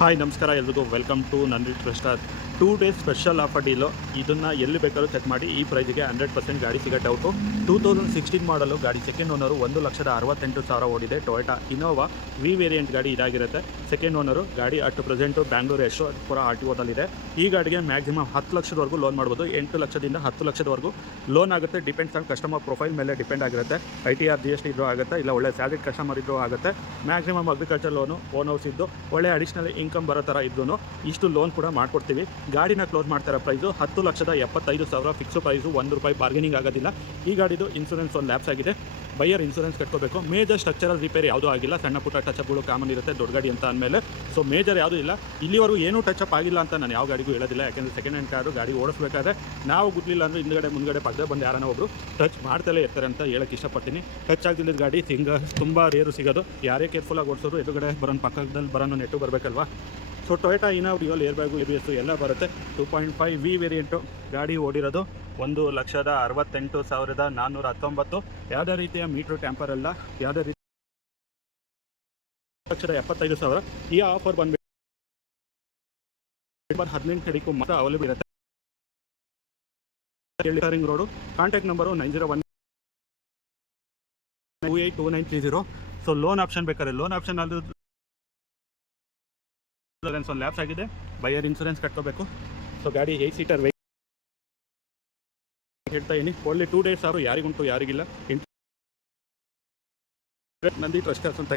Hi ನಮಸ್ಕಾರ ಎಲ್ರಿಗೂ welcome to Nandi ಟ್ರಸ್ಟರ್ 2 ಡೇಸ್ ಸ್ಪೆಷಲ್ ಆಫರ್ ಡೀಲು. ಇದನ್ನು ಎಲ್ಲಿ ಬೇಕಾದ್ರೂ ಚೆಕ್ ಮಾಡಿ. ಈ ಪ್ರೈಸ್ಗೆ 100% ಗಾಡಿ ಸಿಗೋ ಡೌಟು. 2016 ಮಾಡಲು ಗಾಡಿ ಸೆಕೆಂಡ್ ಓನರು 1,68,000 ಓಡಿದೆ. ಟೊಯೋಟಾ ಇನೋವಾ ವಿ ವೇರಿಯಂಟ್ ಗಾಡಿ ಇದಾಗಿರುತ್ತೆ. ಸೆಕೆಂಡ್ ಓನರು ಗಾಡಿ ಅಟ್ ಪ್ರೆಸೆಂಟು ಬ್ಯಾಂಗ್ಳೂರು ಯಶವಂತಪುರ RTOದಲ್ಲಿದೆ. ಈ ಗಾಡಿಗೆ ಮ್ಯಾಕ್ಸಿಮಮ್ 10 ಲಕ್ಷದವರೆಗೂ ಲೋನ್ ಮಾಡ್ಬೋದು. 8 ಲಕ್ಷದಿಂದ 10 ಲಕ್ಷದವರೆಗೂ ಲೋನ್ ಆಗುತ್ತೆ. ಡಿಪೆಂಡ್ಸ್ ಆನ್ ಕಸ್ಟಮರ್ ಪ್ರೊಫೈಲ್ ಮೇಲೆ ಡಿಪೆಂಡ್ ಆಗಿರುತ್ತೆ. ITR GST ಇದ್ರೂ ಆಗುತ್ತೆ, ಇಲ್ಲ ಒಳ್ಳೆ ಸ್ಯಾಲರಿಡ್ ಕಸ್ಟಮರ್ ಇದ್ರೂ ಆಗುತ್ತೆ. Maximum agriculture loan, own house ಇದ್ದು ಒಳ್ಳೆ ಅಡಿಷ್ನಲ್ ಇನ್ಕಮ್ ಬರೋ ಥರ ಇದ್ದು ಇಷ್ಟು ಲೋನ್ ಕೂಡ ಮಾಡ್ಕೊಡ್ತೀವಿ. ಗಾಡಿನ ಕ್ಲೋಸ್ ಮಾಡ್ತಾರೋ ಪ್ರೈಸು 10,75,000 ಫಿಕ್ಸ್ ಪ್ರೈಸು. ₹1 ಬಾರ್ಗೇನಿಂಗ್ ಆಗೋದಿಲ್ಲ. ಈ ಗಾಡಿದು ಇನ್ಸೂರೆನ್ಸ್ ಒಂದು ಲ್ಯಾಪ್ಸ್ ಆಗಿದೆ. ಬೈಯರ್ ಇನ್ಸೂರೆನ್ಸ್ ಕಟ್ಕೋಬೇಕು. ಮೇಜರ್ ಸ್ಟ್ರಕ್ಚರಲ್ ರಿಪೇರಿ ಯಾವುದೂ ಆಗಿಲ್ಲ. ಸಣ್ಣ ಪುಟ್ಟ ಟಚಪ್ಗಳು ಕಾಮನ್ ಇರುತ್ತೆ ದೊಡ್ಡ ಗಾಡಿ ಅಂತ ಅಂದಮೇಲೆ. ಸೊ ಮೇಜರ್ ಯಾವುದೂ ಇಲ್ಲ. ಇಲ್ಲಿವರೆಗೂ ಏನೂ ಟಚಪ್ ಆಗಿಲ್ಲ ಅಂತ ನಾನು ಯಾವ ಗಾಡಿಗೂ ಹೇಳೋದಿಲ್ಲ. ಯಾಕೆಂದರೆ ಸೆಕೆಂಡ್ ಹ್ಯಾಂಡ್ ಕಾರು ಗಾಡಿ ಓಡಿಸ್ಬೇಕಾದ್ರೆ ನಾವು ಗುಡ್ಲಿಲ್ಲ ಅಂದರೆ ಹಿಂದ್ಗಡೆ ಮುಂದ್ಗಡೆ ಪಕ್ಕದ ಬಂದು ಯಾರನ್ನ ಒಬ್ಬರು ಟಚ್ ಮಾಡ್ತಲೇ ಇರ್ತಾರೆ ಅಂತ ಹೇಳೋಕ್ಕೆ ಇಷ್ಟಪಡ್ತೀನಿ. ಟಚ್ ಆಗದಿಲ್ಲದ ಗಾಡಿ ತುಂಬ ರೇರು ಸಿಗೋದು. ಯಾರೇ ಕೇರ್ಫುಲ್ಲಾಗಿ ಓಡಿಸೋರು ಎದುರುಗಡೆ ಬರೋನು ಪಕ್ಕದಲ್ಲಿ ಬರೋನು ನೆಟ್ಟು ಬರಬೇಕಲ್ವಾ. So Toyota Innova dual air bag ABS ಎಲ್ಲ ಬರುತ್ತೆ. 2.5 ವಿ ವೇರಿಯಂಟು. ಗಾಡಿ ಓಡಿರೋದು 1,68,419. ಯಾವುದೇ ರೀತಿಯ ಮೀಟ್ರು ಟ್ಯಾಂಪರ್ ಅಲ್ಲ, ಯಾವುದೇ ರೀತಿ 1,75,000. ಈ ಆಫರ್ ಬಂದುಬಿಟ್ಟು 18 ಮಾತ್ರ ಅವೈಲೇಬಲ್ ಇರುತ್ತೆ. Ring road. Contact number 90182930. So loan option ಬೇಕಾದ್ರೆ ಲೋನ್ ಆಪ್ಷನ್ ಅದು ಒಂದು ಲ್ಯಾಪ್ಸ್ ಆಗಿದೆ. Buyer insurance ಕಟ್ಕೋಬೇಕು. ಸೊ ಗಾಡಿ 8 ಸೀಟರ್ ಹೇಳ್ತಾ ಇದ್ದೀನಿ. ಓನ್ಲಿ 2 ಡೇಸ್ ಯಾರಿಗುಂಟು ಯಾರಿಗಿಲ್ಲ. ನಂದಿ ಟ್ರಸ್ಟರ್ಸ್ ಅಂತ